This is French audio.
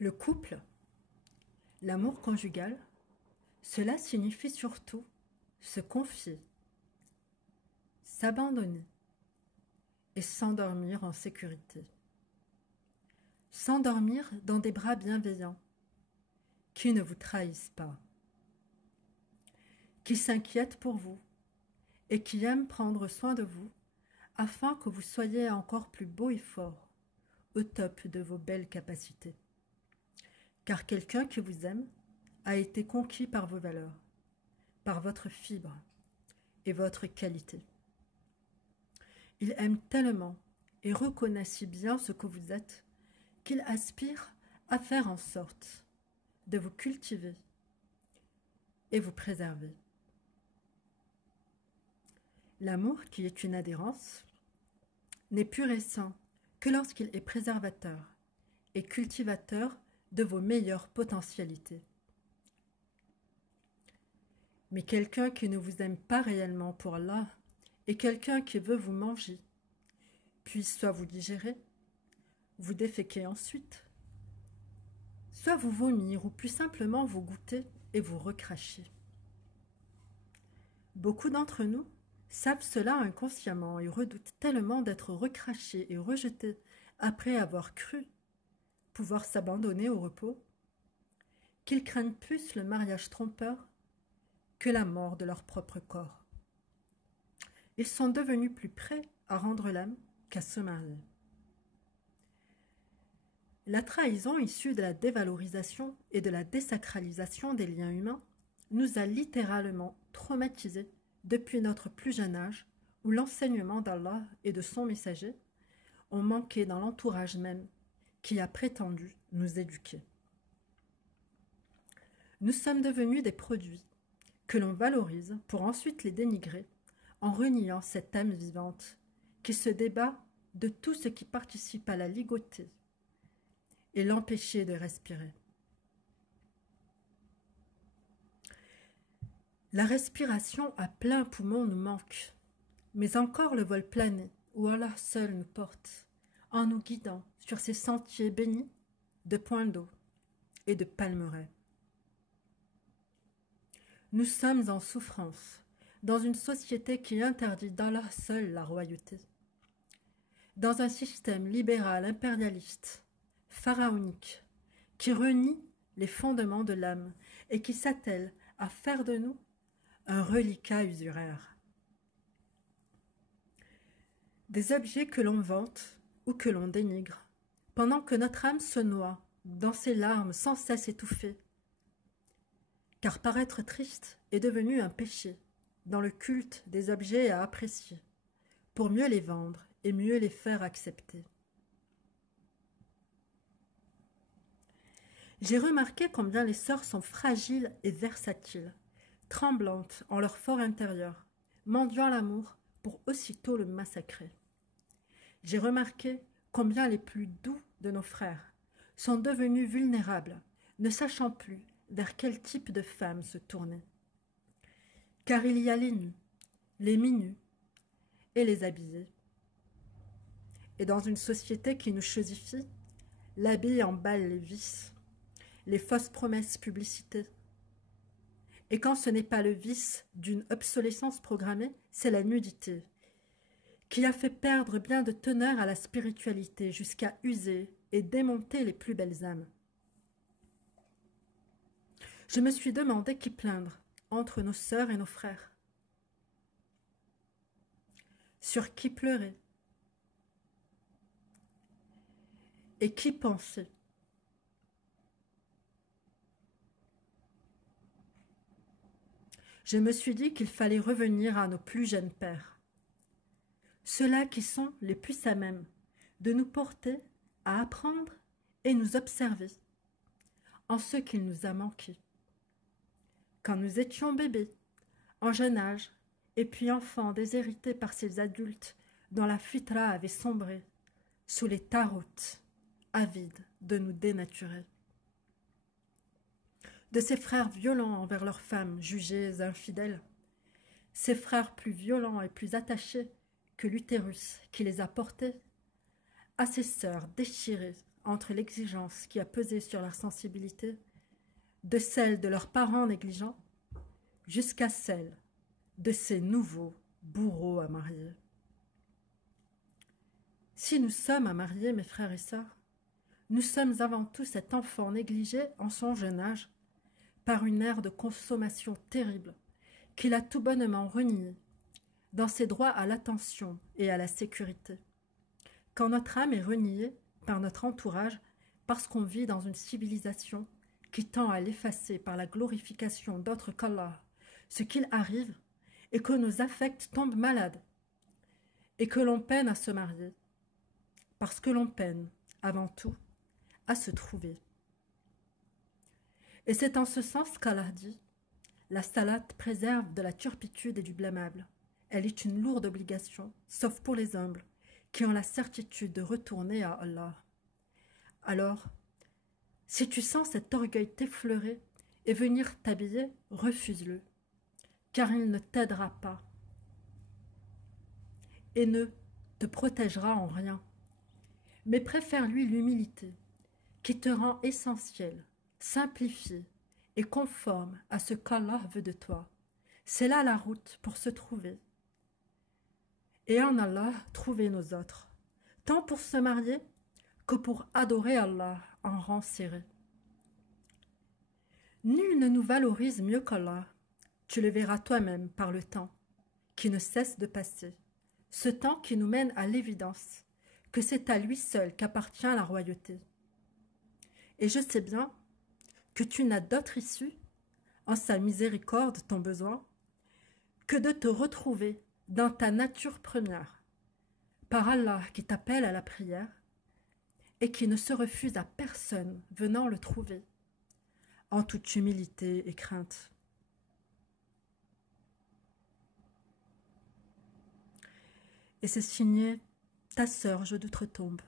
Le couple, l'amour conjugal, cela signifie surtout se confier, s'abandonner et s'endormir en sécurité. S'endormir dans des bras bienveillants qui ne vous trahissent pas, qui s'inquiètent pour vous et qui aiment prendre soin de vous afin que vous soyez encore plus beau et fort, au top de vos belles capacités. Car quelqu'un qui vous aime a été conquis par vos valeurs, par votre fibre et votre qualité. Il aime tellement et reconnaît si bien ce que vous êtes qu'il aspire à faire en sorte de vous cultiver et vous préserver. L'amour, qui est une adhérence, n'est pur et sain que lorsqu'il est préservateur et cultivateur de vos meilleures potentialités. Mais quelqu'un qui ne vous aime pas réellement pour Allah est quelqu'un qui veut vous manger, puis soit vous digérer, vous déféquer ensuite, soit vous vomir ou plus simplement vous goûter et vous recracher. Beaucoup d'entre nous savent cela inconsciemment et redoutent tellement d'être recrachés et rejetés après avoir cru pouvoir s'abandonner au repos, qu'ils craignent plus le mariage trompeur que la mort de leur propre corps. Ils sont devenus plus prêts à rendre l'âme qu'à se marier. La trahison issue de la dévalorisation et de la désacralisation des liens humains nous a littéralement traumatisés depuis notre plus jeune âge, où l'enseignement d'Allah et de son messager ont manqué dans l'entourage même qui a prétendu nous éduquer. Nous sommes devenus des produits que l'on valorise pour ensuite les dénigrer en reniant cette âme vivante qui se débat de tout ce qui participe à la ligoter et l'empêcher de respirer. La respiration à plein poumon nous manque, mais encore le vol plané où Allah seul nous porte, en nous guidant sur ces sentiers bénis de points d'eau et de palmeraies. Nous sommes en souffrance dans une société qui interdit d'Allah seul la royauté, dans un système libéral impérialiste, pharaonique, qui renie les fondements de l'âme et qui s'attelle à faire de nous un reliquat usuraire. Des objets que l'on vante ou que l'on dénigre, pendant que notre âme se noie dans ses larmes sans cesse étouffées. Car paraître triste est devenu un péché dans le culte des objets à apprécier, pour mieux les vendre et mieux les faire accepter. J'ai remarqué combien les sœurs sont fragiles et versatiles, tremblantes en leur fort intérieur, mendiant l'amour pour aussitôt le massacrer. J'ai remarqué combien les plus doux de nos frères sont devenus vulnérables, ne sachant plus vers quel type de femme se tourner. Car il y a les nus, les mi-nus et les habillés. Et dans une société qui nous chosifie, l'habit emballe les vices, les fausses promesses publicités. Et quand ce n'est pas le vice d'une obsolescence programmée, c'est la nudité, qui a fait perdre bien de teneur à la spiritualité jusqu'à user et démonter les plus belles âmes. Je me suis demandé qui plaindre entre nos sœurs et nos frères. Sur qui pleurer et qui penser. Je me suis dit qu'il fallait revenir à nos plus jeunes pères, ceux-là qui sont les plus à même de nous porter à apprendre et nous observer en ce qu'il nous a manqué. Quand nous étions bébés, en jeune âge, et puis enfants déshérités par ces adultes dont la fitra avait sombré, sous les taroutes, avides de nous dénaturer. De ces frères violents envers leurs femmes jugées infidèles, ces frères plus violents et plus attachés que l'utérus qui les a portés, à ces sœurs déchirées entre l'exigence qui a pesé sur leur sensibilité, de celle de leurs parents négligents, jusqu'à celle de ces nouveaux bourreaux à marier. Si nous sommes à marier, mes frères et sœurs, nous sommes avant tout cet enfant négligé en son jeune âge par une ère de consommation terrible qu'il a tout bonnement renié dans ses droits à l'attention et à la sécurité. Quand notre âme est reniée par notre entourage parce qu'on vit dans une civilisation qui tend à l'effacer par la glorification d'autre qu'Allah, ce qu'il arrive est que nos affects tombent malades et que l'on peine à se marier, parce que l'on peine, avant tout, à se trouver. Et c'est en ce sens qu'Allah dit « La salate préserve de la turpitude et du blâmable. Elle est une lourde obligation, sauf pour les humbles, qui ont la certitude de retourner à Allah. » Alors, si tu sens cet orgueil t'effleurer et venir t'habiller, refuse-le, car il ne t'aidera pas et ne te protégera en rien. Mais préfère-lui l'humilité, qui te rend essentiel, simplifié et conforme à ce qu'Allah veut de toi. C'est là la route pour se trouver. Et en Allah, trouver nos autres, tant pour se marier que pour adorer Allah en rang serré. Nul ne nous valorise mieux qu'Allah. Tu le verras toi-même par le temps, qui ne cesse de passer. Ce temps qui nous mène à l'évidence que c'est à lui seul qu'appartient la royauté. Et je sais bien que tu n'as d'autre issue, en sa miséricorde ton besoin, que de te retrouver dans ta nature première, par Allah qui t'appelle à la prière et qui ne se refuse à personne venant le trouver, en toute humilité et crainte. Et c'est signé ta sœur, je d'outre-tombe.